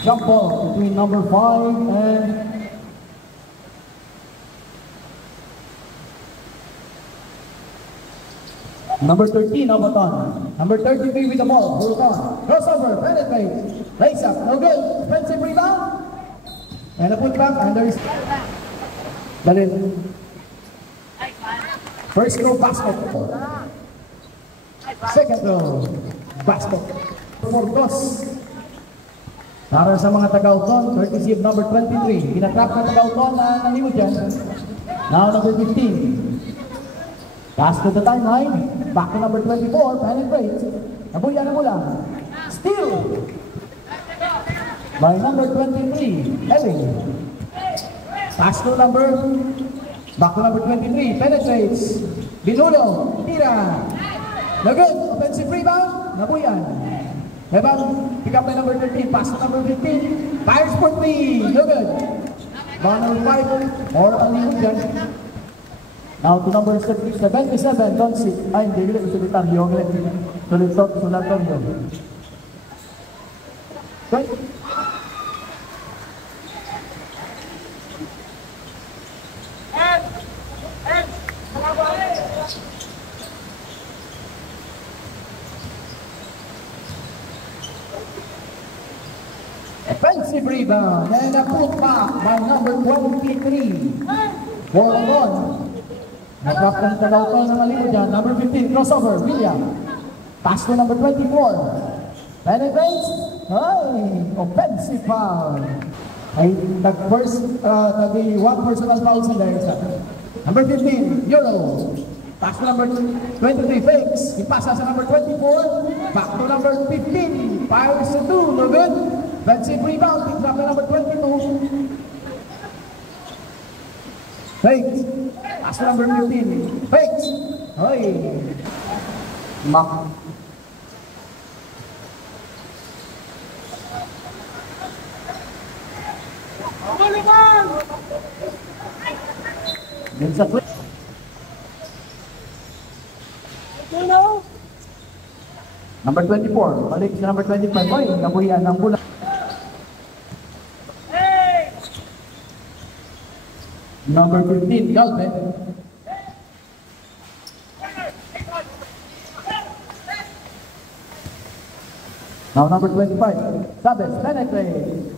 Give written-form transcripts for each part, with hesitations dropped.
Jump ball between number 5 and number 13, Abaton. Number 33 with the ball. Huracan. Crossover. Penetrate. Lays up. No good. Defensive rebound. And a putback. And there is Dalil. First row basketball. Second row basketball. Fordos. Para sa mga Tagauton, courtesy of number 23. Pinatrap na Tagauton na nalimod dyan. Now number 15. Pass to the timeline. Back to number 24. Penetrate. Nabuya na mula. Steal. By number 23. Elling. Pass to number. Back to number 23. Penetrates. Binulo. Tira. No good. Offensive rebound. Nabuyan. Evan, pick up by number 13, pass to number 15, fires for 3, no good. Ball number 5, or Alimod dyan. Now to number 77, don't sit. Ay, hindi gila, sulitan yung sulitan yung. Okay. Offensive rebound and a putback by number 23. Ball on. Natrap ng Tagauton ng Alimod dyan. Number 15, crossover, William. Pass to number 24. Penetrates. Ay, offensive foul. Ay, nag-first, nag-1 personal foul sila isa. Number 15, Euro. Pass to number 23, fakes. Ipasa sa number 24. Back to number 15. Fires to 2, no good. Offensive rebound, pick up number 22. Fakes. Pass to number 15. Fakes. Ay. Mak. Din sa twist. Number 24. Balik sa number 25. Ay, nabuyan ng bola. Number 15, Galvin. Now number 25, Sabes, penetrate.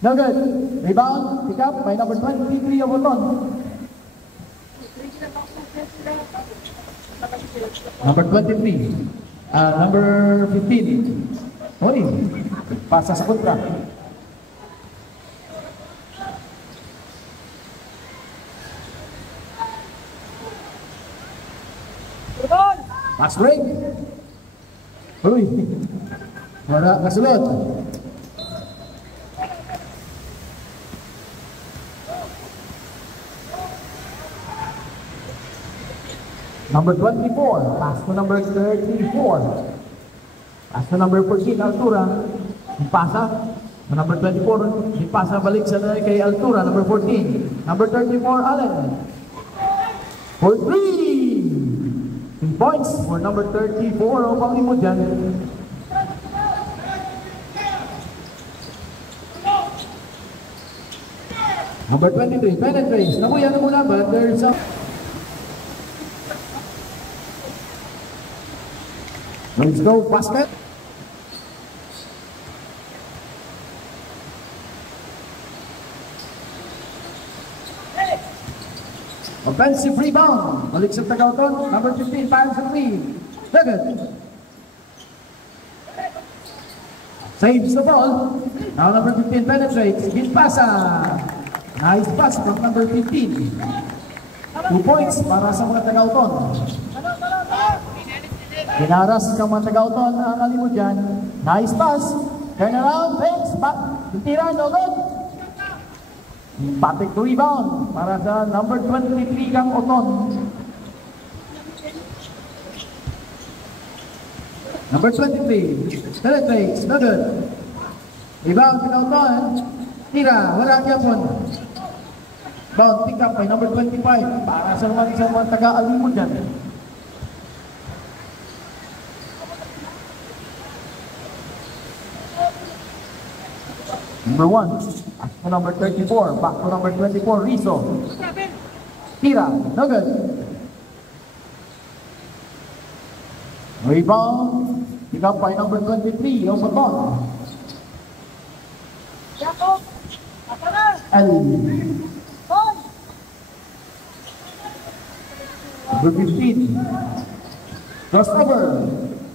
No good. Rebound, pick up by number 23 of Oton. Number 23. Number 15. Oy, pasa sa kontra. Pass break. Uy. Wala kasulod. Number 24. Pass to number 34. Pass to number 14, Altura. Pasa. Number 24. Pasa balik sa kay Altura. Number 14. Number 34, Allen. For 3. 2 points for number 34 of Alimod dyan. Number 23, penetrates. Nabuyan na muna, but there's a... Let's go, basket. Offensive rebound. Balik sa Tagauton. Number 15, fires for 3. Dagat. Saves the ball. Now number 15 penetrates. Ginpasa. Nice pass from number 15. 2 points para sa mga Tagauton. Ginaras ka mga Tagauton ang Alimod dyan. Nice pass. Turn around. Fakes. Tira. No good. Patik to rebound para sa number 23 kang Oton. Number 23, penetrates, no good. Rebound, Oton. Tira, wala gyapon. Bound, pick up by number 25 para sa mga taga-Alimod dyan. Number 1. Back to number 34. Back to number 24. Rizzo. Tira. No good. Rebound. Pick up by number 23. Osaton. Ali. Number 15. Crossover.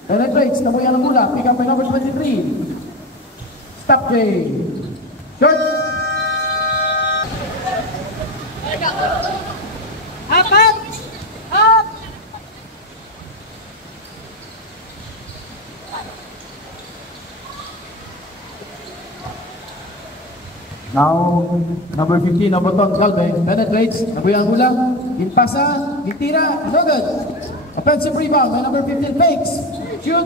Penetrates. Nabuyan ang mula. Pick up by number 23. Stop J. Short. Up, up! Up! Now, number 15, Oboton Calve, penetrates, nabuyan ang mula, ginpasa, gintira, no good. Offensive rebound by number 15, fakes, shoot,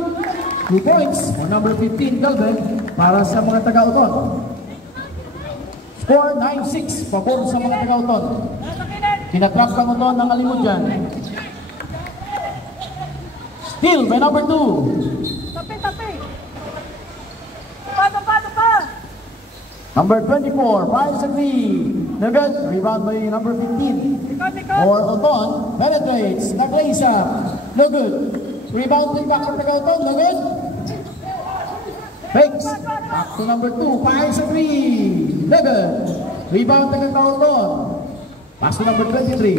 2 points for number 15, Calve, para sa mga taga-Uton. Score 9-6, pabor sa mga taga-Uton. Tinatrap ka Uton ng alimod dyan. Steal by number 2. Tapi, tapi! Pa! Number 24, fires a 3. No good. Rebound by number 15. For Uton, penetrates, naglasa, no good. Rebound din back for taga-Uton, no good. Fakes, back to number 2, fires a 3. No good. Rebound taga-Uton. Pass to number 23.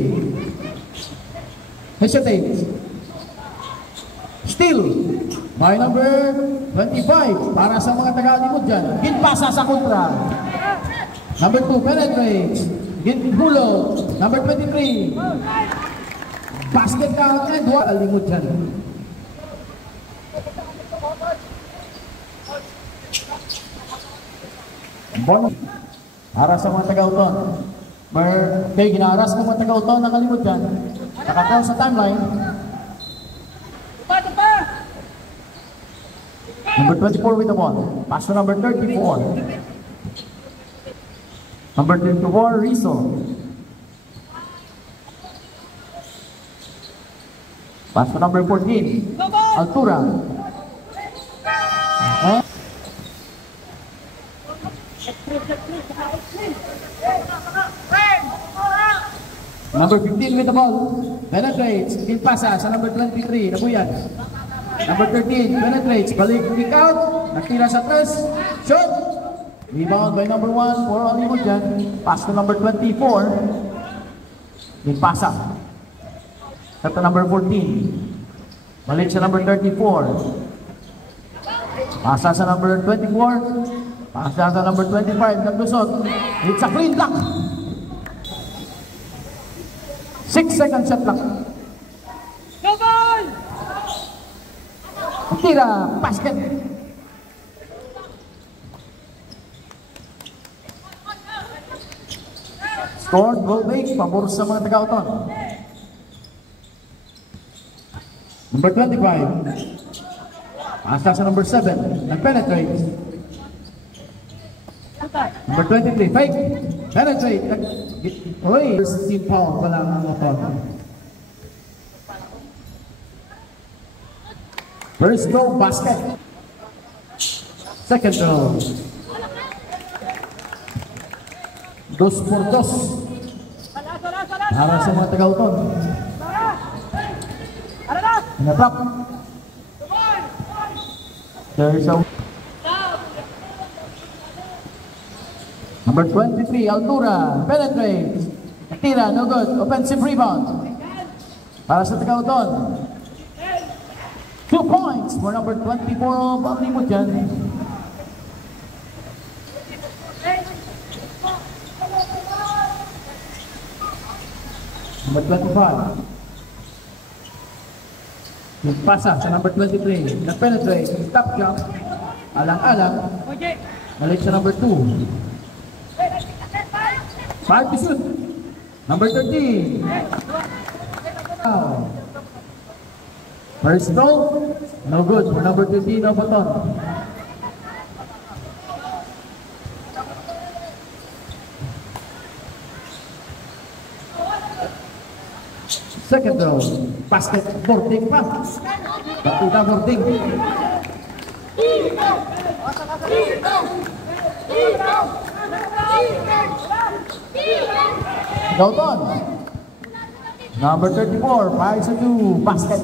Hesitates. Steal by number 25 para sa mga taga-alimod dyan. Ginpasa sa kontra. Number 2 penetrates. Ginhulo. Number 23. Basket count and 2 alimod dyan. Bonus para sa mga taga-Uton. Kaya ginaras ng mga taga-Uton ng alimod dyan. Nakataw sa timeline. Number 24 with the ball. Pass to number 34. Number 24, Rizzo. Pass to number 14, Altura. Number 15 with the ball. Penetrates. Pinpasa sa number 23. Nabuyan. Number 13, penetrates, balik, kick out, natira sa tres, shoot, rebound by number 1 for Alimod dyan, pass to number 24, pasa, at number 14, balik sa number 34, pasa sa number 24, pasa sa number 25, naglusot, it's a clean block, 6-second shot block. Go ball! Tira, basket. Score, goal make, pabor sa mga taga-Uton. Number 25. Pasa sa number 7. Nag-penetrate. Number 23, fake. Penetrate. Uy, first team foul pala ang Uton. First goal, basket. Second goal. 2 por 2. Para sa mga taga-Uton. Natrap. There is a number 23, Altura. Penetrates. Tira, no good. Offensive rebound. Para sa taga-Uton. 2 points for number 24 of Alimod dyan. Number 25. Pasa sa number 23. Nag-penetrate. Stop jump. Alang-alang. Balik sa number 2. 5 to shoot. Number 13. First goal, no good for number 15 of Uton. Second goal, basket, boarding pa. Batuta boarding. Gauton. Number 34, fires a 2, basket.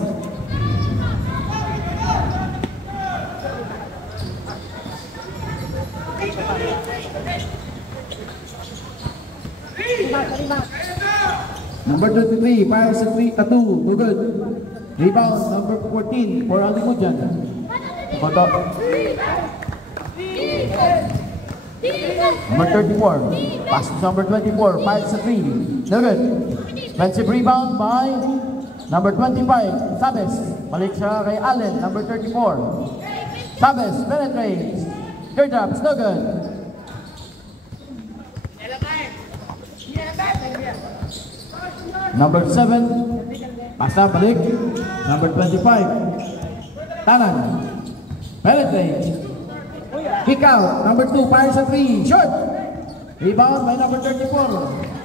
Number 23, fires a 2, no good. Rebound, number 14, for Alimujan. Koto. Number 34, pass to number 24, fires a 3, no good. Defensive rebound by number 25, Sabes. Balik siya kay Allen, number 34. Sabes penetrates. Third drops, no good. Number 7, pasa balik. Number 25, Tanan. Penetrates. Kick out. Number 2, fires a 3, short. Rebound by number 34.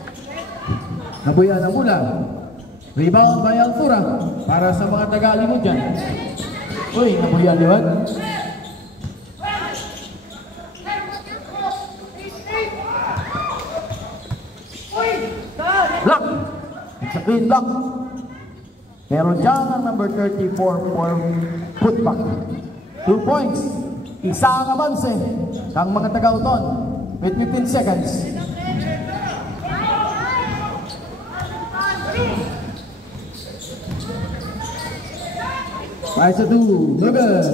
Nabuya na mula. Rebound by Altura para sa mga taga-Alimu dyan. Uy, nabuya liwan. Block. It's a clean block. Meron dyan ang number 34 for putback. 2 points. Isa ang avanse ng mga taga-Uton with 15 seconds. Fires a 2, no good.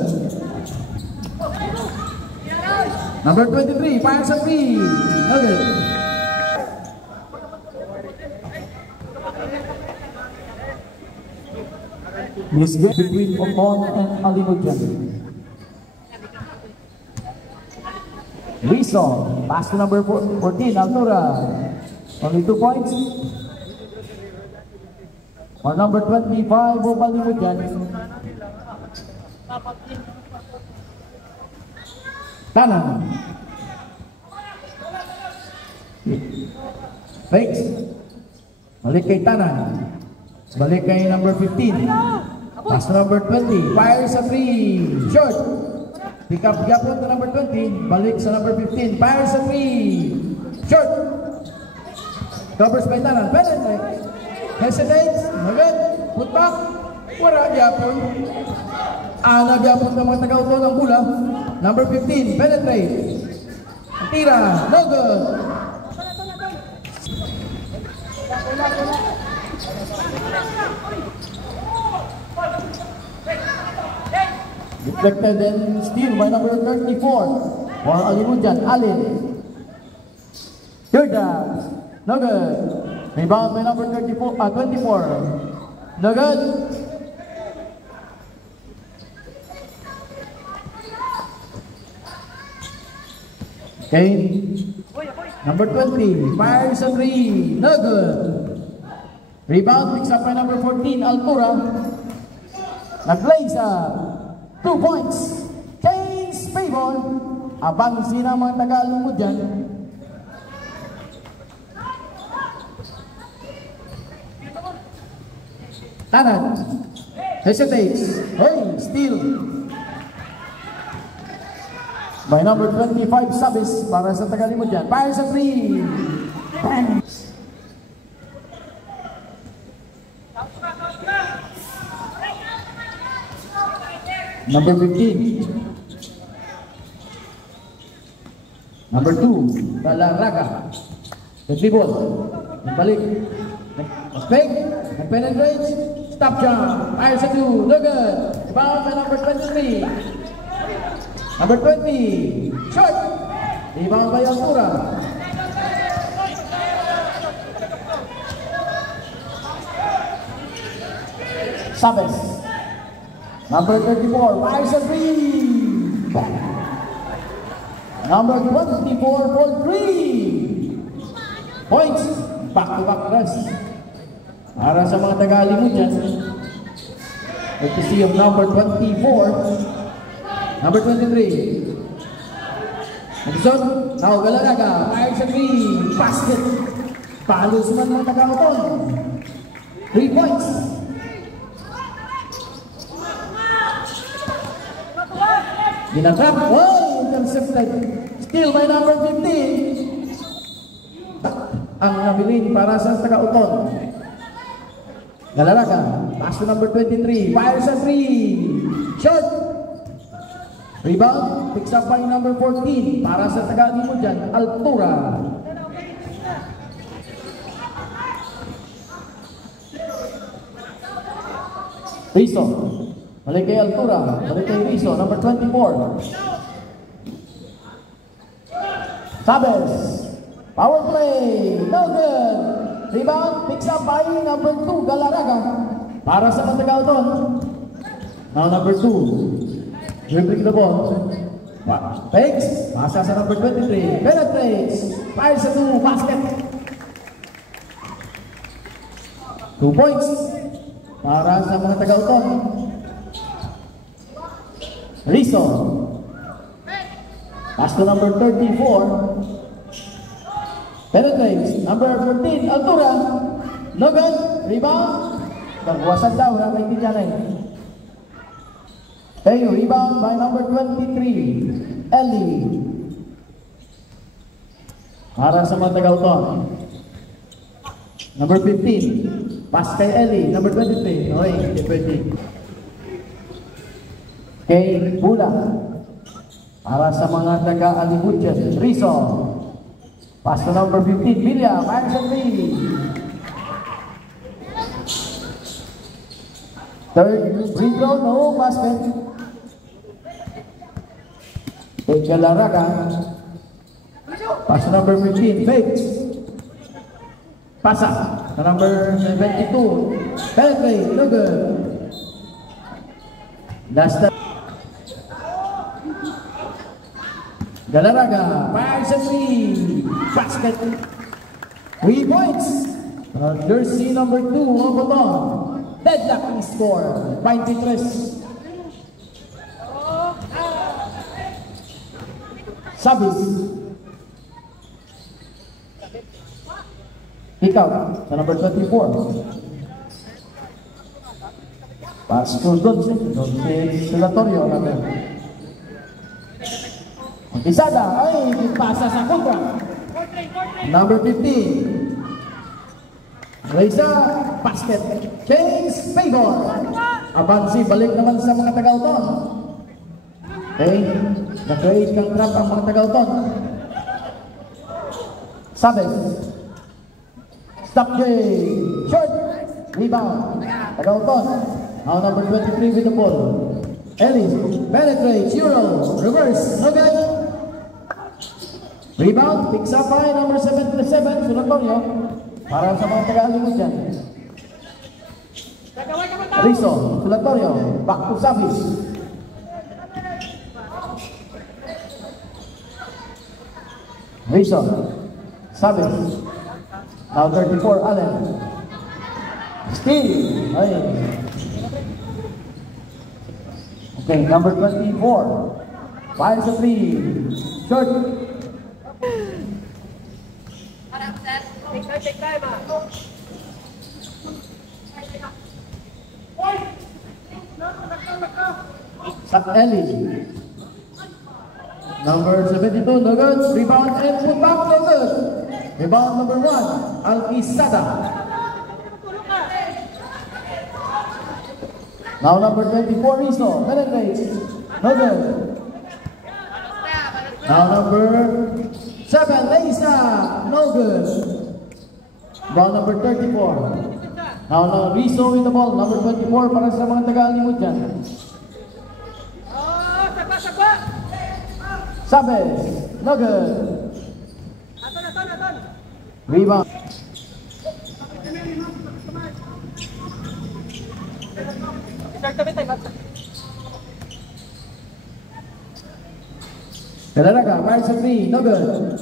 Number 23, fires a 3, no good. This game between Uton and Alimujan. Rizzo, pass to number 14, Altura. Only 2 points. Or number 25, of Alimujan. Tanan. Fakes. Balik kay Tanan. Balik kay number 15. Pass to number 20. Fires a 3. Short. Pick up yapon to number 20. Balik sa number 15. Fires a 3. Short. Covers by Tanan. Penetrate. Hesitates. Magad. Put back. Wala yapon. Nagyapon ng mga taga-Uton ng bola. Number 15, penetrate. Tira, no good. Deflected and steal by number 34 for Alimujan, Allen. Third down, no good. Rebound by number 24, 24, no good. Okay, number 20, fires a 3, no good. Rebound, picks up by number 14, Altura. Nag-play sa 2 points. Case favor. Abang sina mga taga-Alimu dyan. Tanan. Hesitates. Hey, steal. By number 25, Sabes, para sa Taga-Alimu dyan. Fires a 3. Number 15. Number 2, Balaraga. The dribble. Balik. Fake. Penetrates. Stop jump. Fires a 2. No good. Rebound by number 23. Number 20, short. Rebound by Altura. Sabes. Number 34, fires a 3. Number 24 for 3 points. Back-to-back rush. Para sa mga taga-Alimu dyan. Courtesy of number 24. Number 23. Edson, now Galaraga, fires a 3, basket. Palos man ng taga-Uton. 3 points. Ginatrap, oh, intercepted. Steal by number 15. Ang nabilin para sa taga-uton. Galaraga, pass to number 23. Fires a 3. Shot. Rebound, picks up by number 14 para sa taga-Limujan, Altura. Rizzo, balik kay Altura, balik kay Rizzo, number 24. Sabes, power play, no good. Rebound, picks up by number 2, Galaraga, para sa taga-uton. Now number 2, dribbling the ball. Fakes, pasa sa number 23, penetrates, fires sa 2, basket. 2 points para sa mga taga-uton. Rizzo, pass to number 34, penetrates, number 14, Altura, no good, rebound, nagwasan daw, wala kay Tijanay. Tayo, rebound by number 23, Ellie, para sa mga taga-uton. Number 15, pass kay Ellie, number 23, okay, 20. Kay Bula, para sa mga taga-Alimujan, Rizzo, pass to number 15, Villa, Maxon Lee. Third free throw, no basket. Kay Galaraga, pass to number 15, Fakes. Pasa sa number 72, penetrate, no good. Last time. Galaraga, fires a 3, basket. 3 points. Jersey number 2, Oboton. Deadlock score, 23. Sabis. Pick out sa number 24. Pass to Donce Silatorio natin. Isada, ay, pasa sa kontra. Number 15. Reza, basket. James Favor. Abansi, balik naman sa mga taga-uton. Okay, na-create kang trap ang mga taga-uton. Sabes. Stop game. Short. Rebound. Taga-uton. Now number 23 with the ball. Ellis. Penetrates. Euro. Reverse. No good. Rebound. Picks up by number 77. Sulatorio. Para sa mga taga-Alimujan. Rizzo. Sulatorio. Back to Sabis. Rizzo. Sabis. Now 34, Allen. Steal. Ay. Okay, number 24. Fires a 3. Short. Take time, Sa Ellie. Number 72, no good. Rebound and put back, no good. Rebound number 1, Alquisada. Now number 24, Rizzo. Penetrates. No good. Now number 7, Leisa. No good. Ball number 34. Now Rizzo with the ball. Number 24 para sa mga taga-Alimujan. Sabes. No good. Rebound. Galaraga, fires a 3, no good.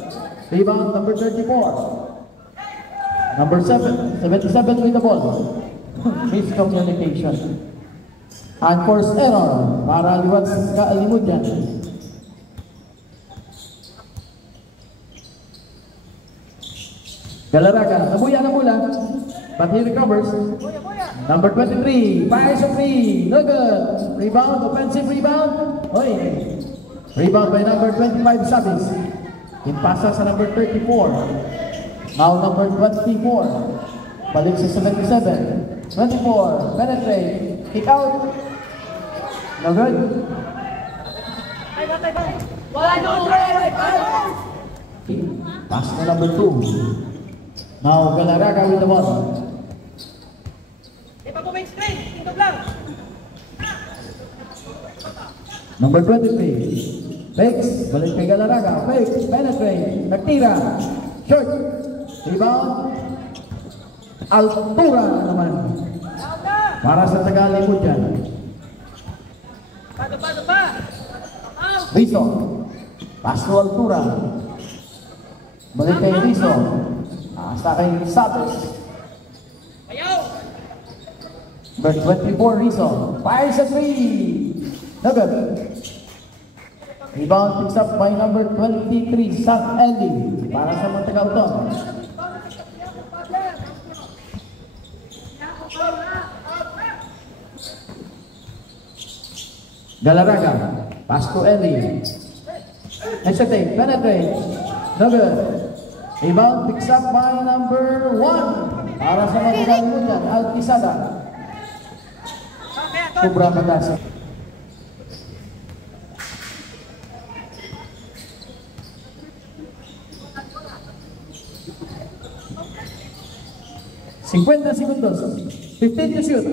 Rebound number 34. Number 7, 77 with the ball. Miscommunication. Unforced error para liwat sa Alimujan. Galaraga, nabuya na mula, but he recovers. Number 23, fires a 3, no good. Rebound, offensive rebound. Oy. Rebound by number 25, Sabis. Impasa sa number 34. Now number 24. Balik sa 77. 24. Penetrate. Kick out. No good. Pass na number 2. Now Galarraga with the ball. Number 23. Fakes. Balik kay Galarraga. Fakes. Penetrate. Nagtira. Short. Rebound. Altura naman. Para sa Tagalipod dyan. Rizzo. Pass to Altura. Balik kay Rizzo. Asa kay Sabes. Number 24, Rizzo. Fire sa 3. No good. Rebound picks up by number 23, Sam Ellie. Para sa Montagauton. Galarraga. Pass to Ellie. Hesitate. Penetrate. No good. Rebound picks up by number 1. Para sa Montagauton, Alquisada. Sobrang magas. Cincuenta segundos. 15 to shoot.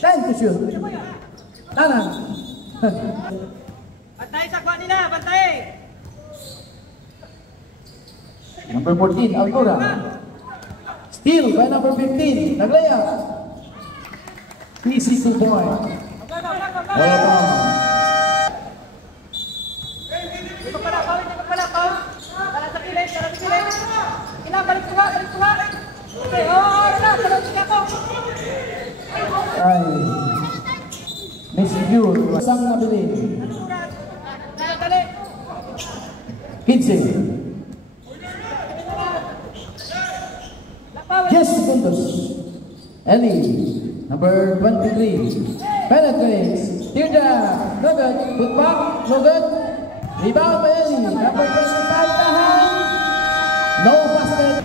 10 to shoot. Tanan. Bantay sa kuha nila, bantay! Number 14, Altura. Steal by number 15, Naglaya. Easy to point. Ay, Miss June, isang nabili. 15. 10 segundos. Ellie, number 23. Penetrates. Tear down. No good. Put back. No good. Rebound by Ellie. Number 25. Tahan. No basket.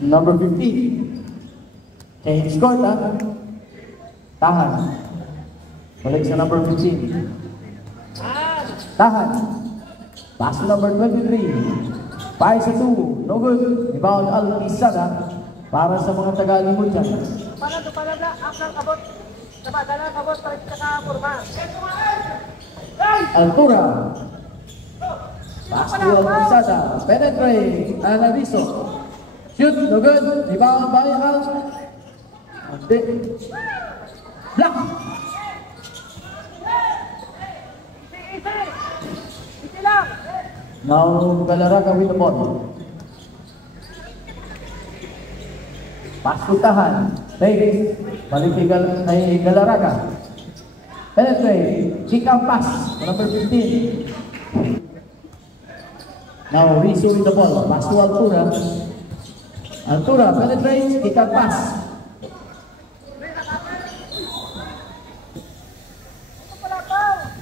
Number 15. Change court, ha? Tahan. Balik sa number 15. Tahan. Pass to number 23. Fire sa 2. No good. Rebound Alquisada. Para sa mga Tagalipod dyan. Altura. Pass to Alquisada. Penetrate. Anaviso. Shoot. No good. Rebound by Al. Block. Now Galarraga with the ball. Pass to Tahan. Fakes. Balik kay Galarraga. Penetrate. Kick out pass. Number 15. Now Rizzo with the ball. Pass to Altura. Altura penetrates. Kick out pass.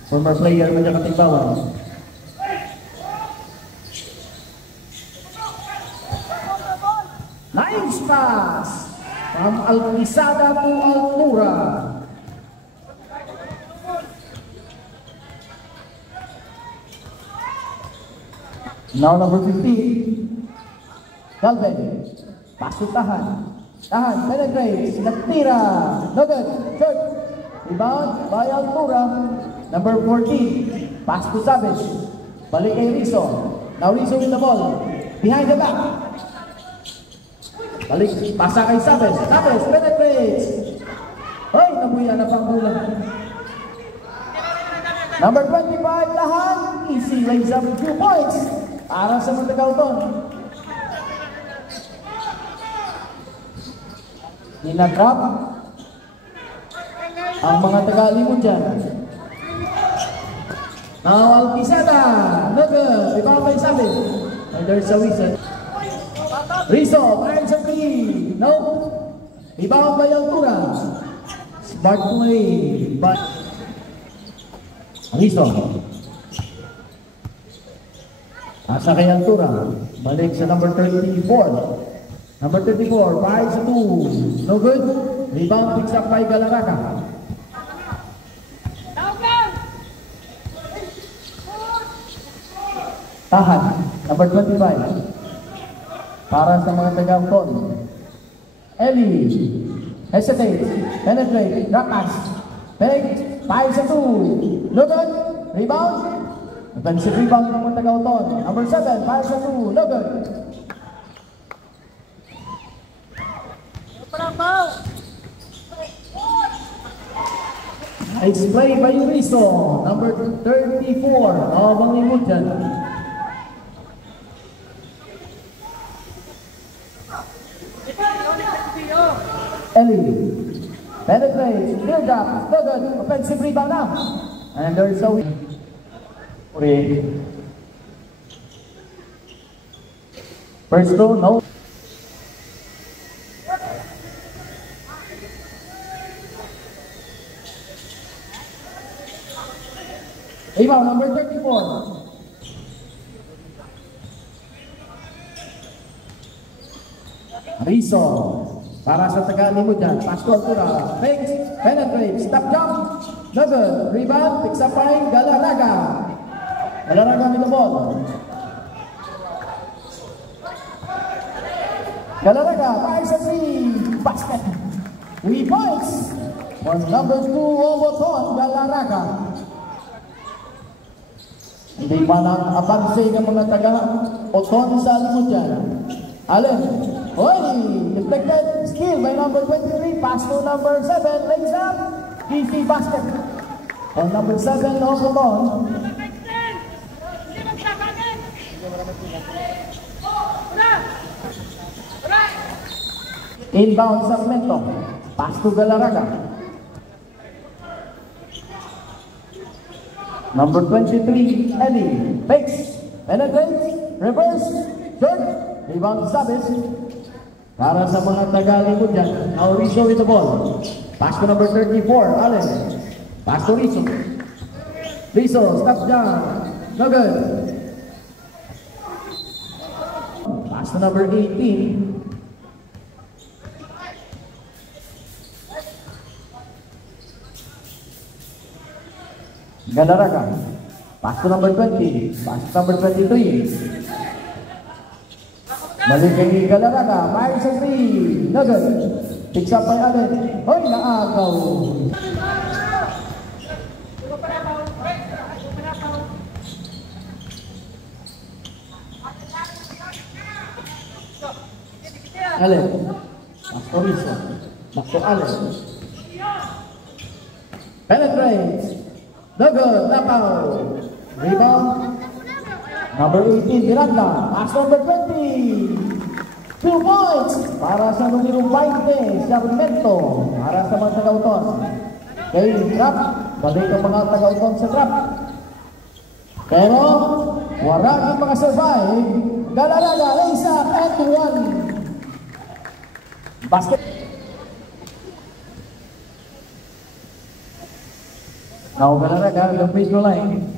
Former player mo dyan katigbawan. Nice pass from Alquisada to Altura. Now number 15. Galvin. Pass to Tahan. Tahan penetrates. Nagtira. No good. Short. Rebound by Altura. Number 14. Pass to Savage. Balik kay Rizzo. Now Rizzo with the ball. Behind the back. Balik, pasa kay Sabes. Sabes, penetrates. Hoy, nabuya na pang bola. Number 25, Tahan. Easy lays up 2 points. Para sa Montagauton. Ninagrab ang mga Tagalipod dyan. Now, Alquisada. No good. Ibang kay Sabes. And there's a whistle. Rizzo, fires a three. No. Rebound by Altura. Smart play by Rizzo. Asa kay Altura. Balik sa number 34. Number 34, fires a two. No good. Rebound picks up by Galarraga. Tahan, number 25. Para sa mga taga-Auton. Eli, hesitate, penetrate, rakas, fake, fires a two. No good. Rebound. Offensive rebound ng mga taga-Auton. Number 7, fires a two. No good. Nice play by Rizzo, number 34 of Malimutan. Eli, penetrates, clear drop, no good, offensive rebound now. And there's a win. First two, no. Ibaw, number 34. Rizzo, para sa taga-Limujan, Pasto Altura, fakes, penetrates, stop jump, no good, rebound, picks up by Galarraga. Galarraga with the ball. Galarraga, fires a three, basket, 3 points for number 2 Oboton, Galarraga. Hindi pa nang abanse ng mga taga-Oton sa Limujan. Allen, deflected, skill by number 23, pass to number 7, lays up, easy basket. On number 7, Oboton. Inbound Sarmiento, pass to Galarraga. Number 23, Eddie, fakes, penetrates, reverse, third, rebound Sabes. Para sa mga taga-Limujan, now Rizzo with the ball. Pass to number 34, Allen. Pass to Rizzo. Rizzo, stop down, no good. Pass to number 18. Galarraga, pass to number 20, pass to number 23. Balik kay Galarraga, fires a three, no good. Picks up by Allen, hoy, naagaw. Allen, pass to Rizzo, back to Allen. Penetrates. No good, Napaw. Rebound. Number 18, Miranda. Pass number 20. 2 points para sa numero 20, Sarmiento. Para sa mga taga-Auton. Kay trap. Balik ang mga taga-Auton sa trap. Pero, wala yung mga survive. Galarraga, lays up and 1. Basket. Now Galarraga, the free throw line.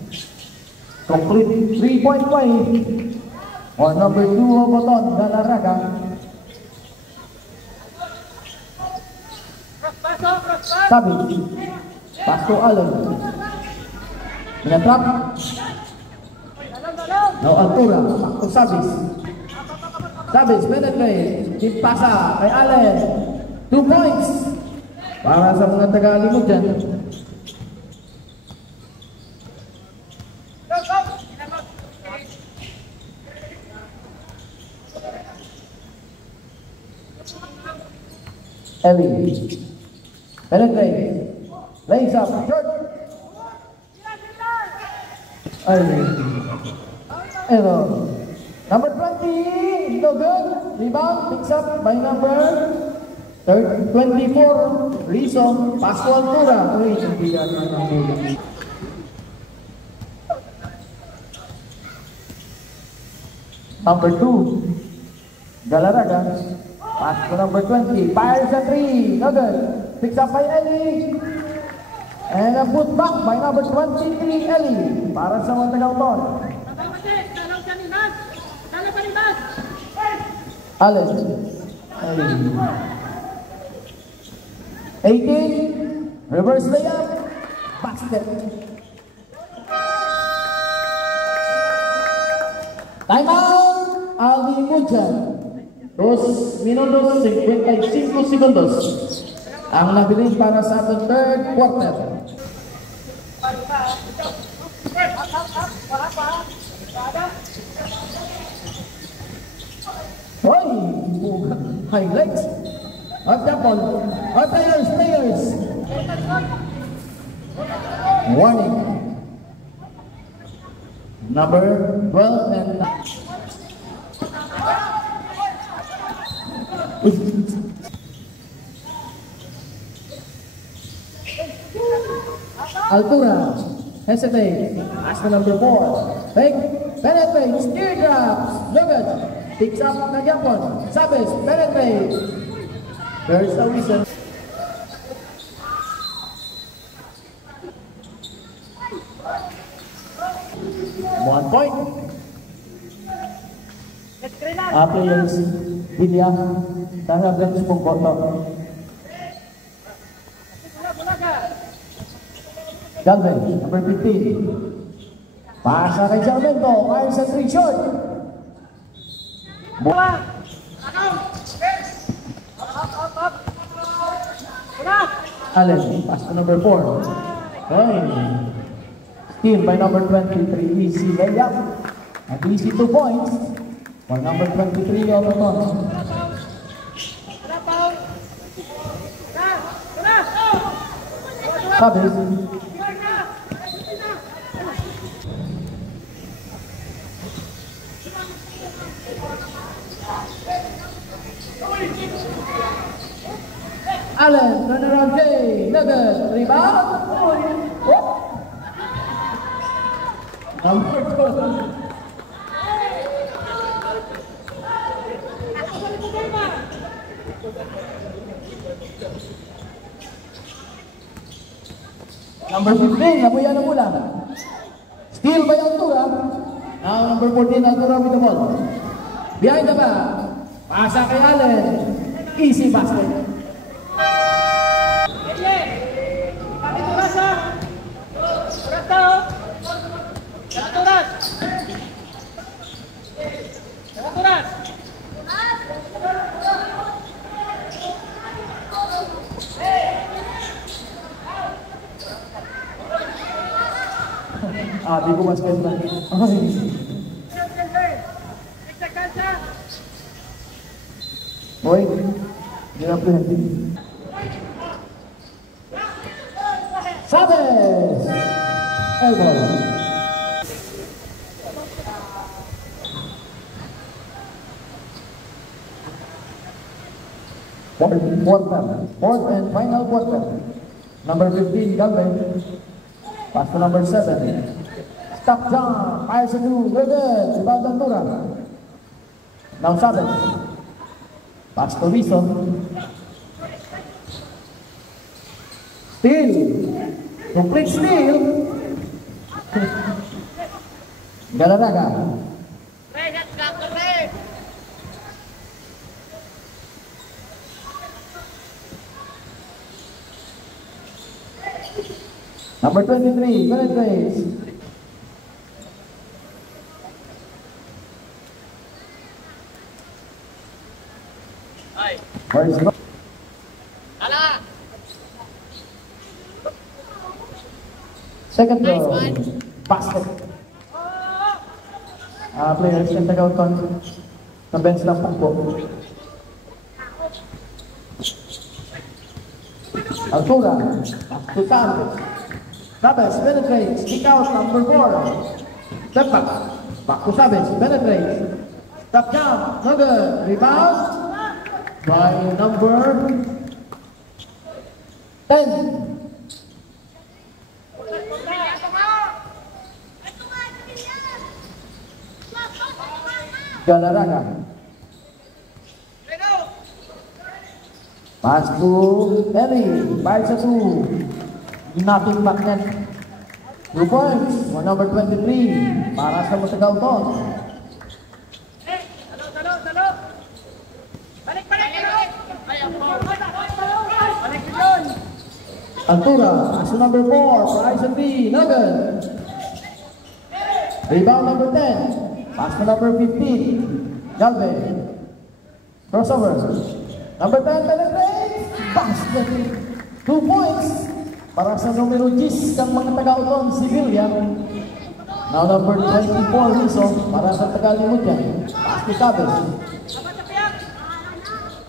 Complete 3-point play for number 2 Oboton, Galarraga. Sabi, pass to Allen. Pinatrap. Now Altura, back to Sabis. Sabis, penetrate. Keep pasa kay Allen. 2 points para sa mga taga-Limujan. Ellie, penetrate, lays up, short. Error. Number 20, no good. Rebound, picks up by number 24, Rizzo, pass to Altura. Number 2, Galarraga. Pass to number 20. Fires a 3. No good. Picks up by Ellie. And a put back by number 23, Ellie. Para sa mga Tagauton. Allen. Ellie. 18. Reverse layup. Basket. Timeout. Aldi Mujan. 2 minutos 55 segundos ang nabilis para sa ating third quarter. Hoy! Highlights of the ball. Our players. Warning. Number 12 and Altura, hesitate, pass to number 4, fake, penetrates, teardrops, Lugat, picks up Nagyapon, Sabes, penetrates, there's a whistle. One point. Players, Bilya, tanggapin sa pong koto. Galvin, number 15. Pasa kay Sarmento, fires a 3 short. Allen, pass to number 4. Okay. Steal by number 23, easy layup. At easy 2 points. For number 23, Alton. Sabes. Allen, turnaround J, Nugget, rebound. Number 2. Number 15, nabuyan ang ulang. Steal by Altura. Now number 14, Altura with the ball. Behind the back. Pasa kay Allen. Easy basket. Di ko basket na. Boy, hirap na. Sabes! Elbow. Fourth and final quarter. Number 15, Galvin. Pass to number 7. Stop down, fires a 2, we're good. Rebound Altura. Now Sabes. Pass to Rizzo. Steal. Complete steal. Galarraga. Number 23, penetrates. Where is it? Second row. Basket. Players in Tagauton. Na bench lang po. Altura. To Sabes. Sabes penetrates. Kick out number 4. Step back. Back to Sabes. Penetrates. Step down. No good. Rebound. By number 10. Galarraga. Pass to Ellie. 5-2. Nothing back net. 2 points. For number 23. Para sa Matagauton. Altura. Pass to number 4. Price and B. Nugget. Rebound number 10. Pass to number 15. Galvez. Crossover. Number 10 penetrates. Basket. 2 points. Para sa numero 10 kang mga taga-uton, si William. Now number 24, Rizzo. Para sa taga-Limujan. Basket Chavez.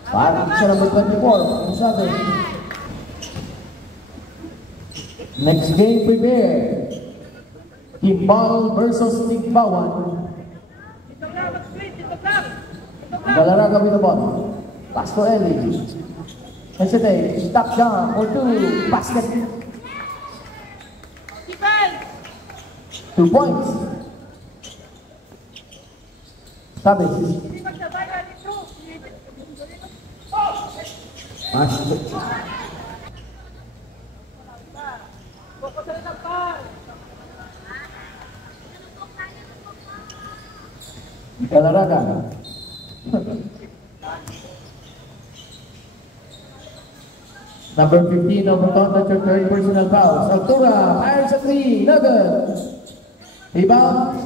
Para sa number 24, Chavez. Next game prepare. Kimball versus Tigbawan. Galarraga with the ball. Pass to Ellie. Hesitate. Stop down for 2. Basket. 2 points. Chavez. Basket. Galarraga. Number 15 of Baton, that's your third personal foul. Altura, fires a 3, Nugget. Rebound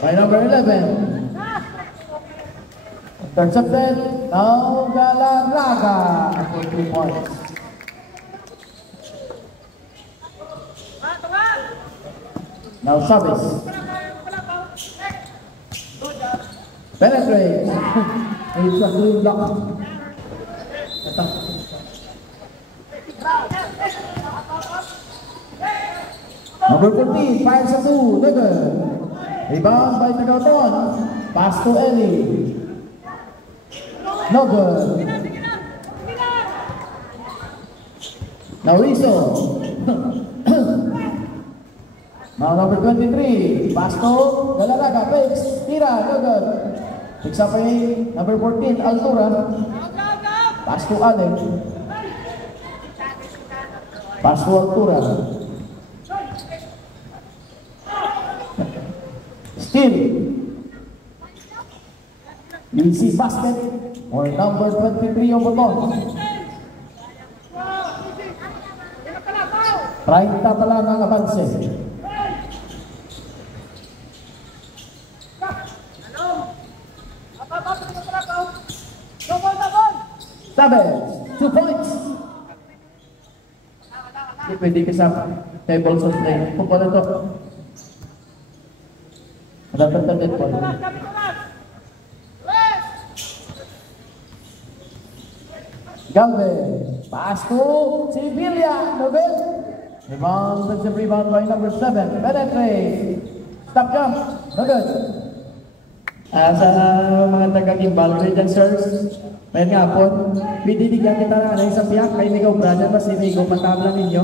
by number 11. Intercepted, now Galarraga for 3 points. Now Chavez. Penetrate. It's a clean block. Number 14, fires a 2, Nugget. Rebound by Tagauton. Pass to Ellie. Nugget. Now Rizzo. Now number 23, pass to Galarraga. Fakes. Tira, Nugget. Picks up by number 14, Altura. Pass to Allen. Pass to Altura. Still. Easy basket for number 23 of Baton. 30 pa lang ang abanse. Chavez, 2 points. Hindi pwede kasama. Tables of play. Kung pala ito. Dapat po. Galvez. Pass to Sevilla. Nugget. Rebound. That's a rebound by number 7. Penetrate. Stop jump. Nugget. Sa mga taga-Kimball, Regent Sirs, may nga po, bididigyan kita na isang piyak, kay Migo Brother, kasi Migo patabla ninyo.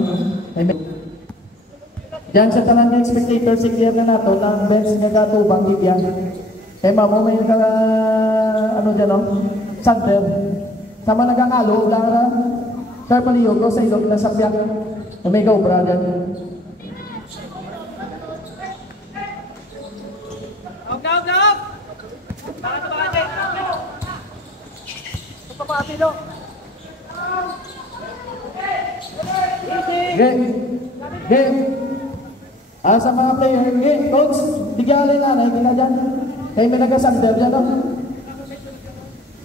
Diyan sa tanan ng spectator, si clear na nato, ng bench nga gatubang ibyan. Kay mamo, may ano dyan, center. Sama nagangalo, lara, kaya paliyogo sa ilog na sa piyak, na Migo Brother. Game. Sa mga player, coach, tigyan na kita dyan. Kayo may nag-sander dyan, no?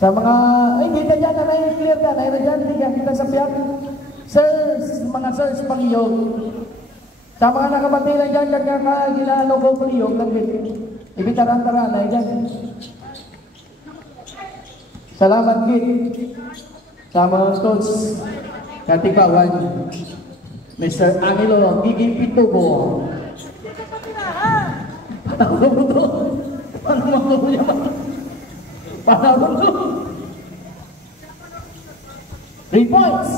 Sa mga, kita dyan, clear ka, dyan, tigyan kita sa piyak. Sirs, mga sirs, pangiyog. Sa mga nakapatilan dyan, ginalogo pangiyog, ibitaran-taran, dyan. Salamat, Kit. Sa mga coach, Katipawan, Mr. Angelo Gigi Pitubo. Panalo mo to. Panalo mo yan. Panalo mo to. 3 points.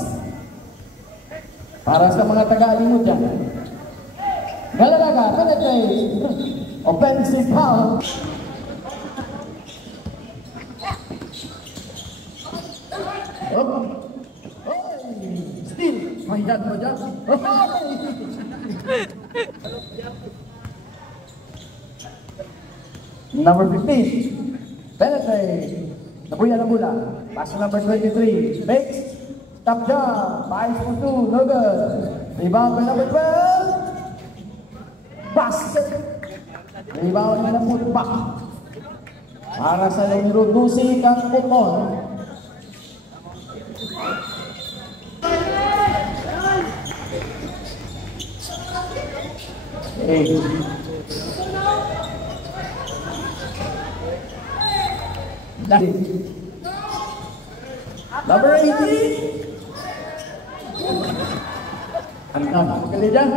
Para sa mga taga-aling mo dyan. Galarraga, penetrate. Offensive foul. Ayan mo dyan. Number 15. Penetrate. Nabuya na mula. Pass to number 23. Makes. Top jump. 5 for 2. No good. Rebound by number 12. Basket. Rebound by number back. Para sa numero 12 kang Puton. Number 18. Ang kali dyan.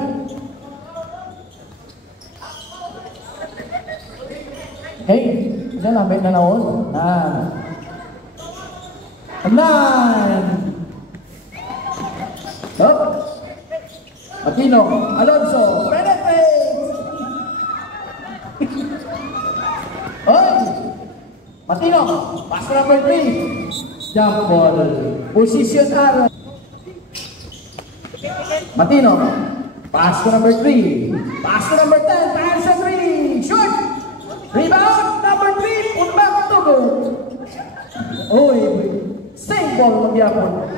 Hey, dyan lang, may nanawon. Nine. Oh. Aquino, Alonso, penetrate. Oy. Matino, pass to number 3. Jump ball. Position arrow. Matino, pass to number 3. Pass to number 10. Pass to 3. Shoot. Rebound, number 3. Put back to go. Oy. Same ball magyapon.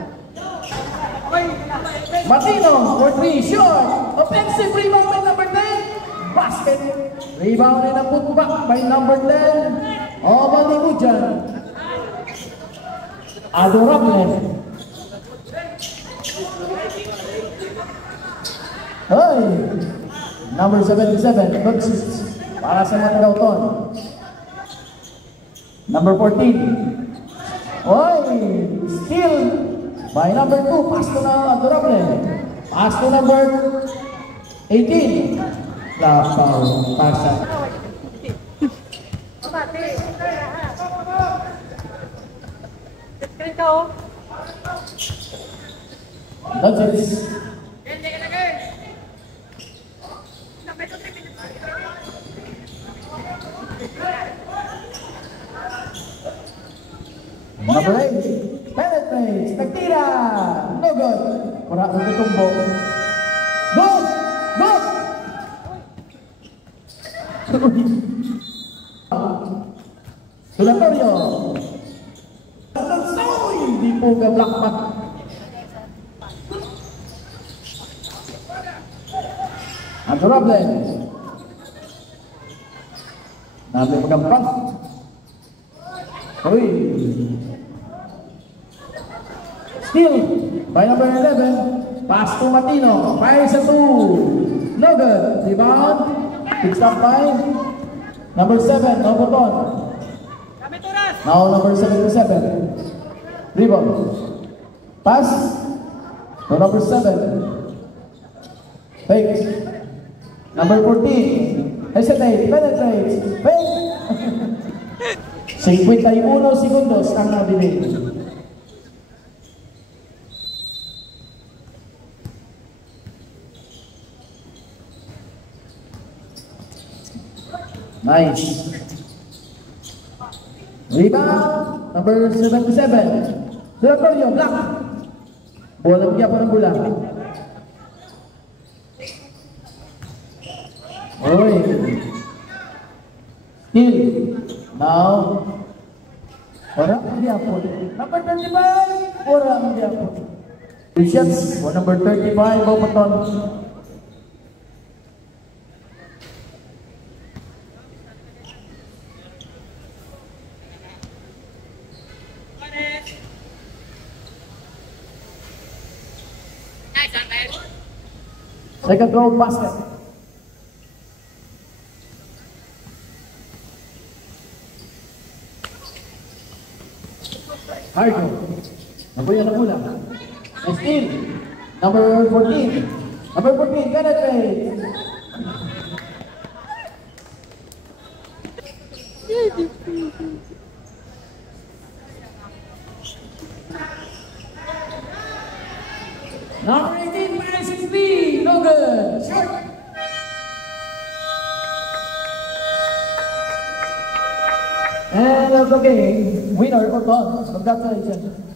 Matino for 3. Short. Offensive rebound by number 10. Basket. Rebound and a putback by number 10. Oh, bali mo dyan. Adorable. Hey. Number 77. Baptist. Para sa mga Tagauton. Number 14. Oy. Steal by number 2. Pass to na Adorable. Pass to number 18. Lapaw. Pasa. That's it. Number 8. Penetrates. Nagtira. No good. Wala ang tutumbo. Good. Good. Sulatorio. Hindi po ka-blackback. Adorable. Nabi magampang. Uy. Steal by number 11. Pass to Matino. Fire sa 2. No good. Rebound. Fixed up by number 7. No button. Now number 77. Rebound. Pass to number 7. Fake. Number 14. Hesitate. Penetrate. Fake. 51 segundos ang nabili. Nice. Rebound. Number 77. Sulatorio. Black. Bola bigyan pa ng bola. Oy. Steal. Now. Ora ang diapon. Number 35. Ora ang diapon. Two shots for number 35. Bopaton. Second throw basket. Hargo. Nabuya na mula. And steal. Number 14. Number 14. Penetrate. Number 18. Penetrate 3. No good. Short. And of the game, winner, Oton. Congratulations.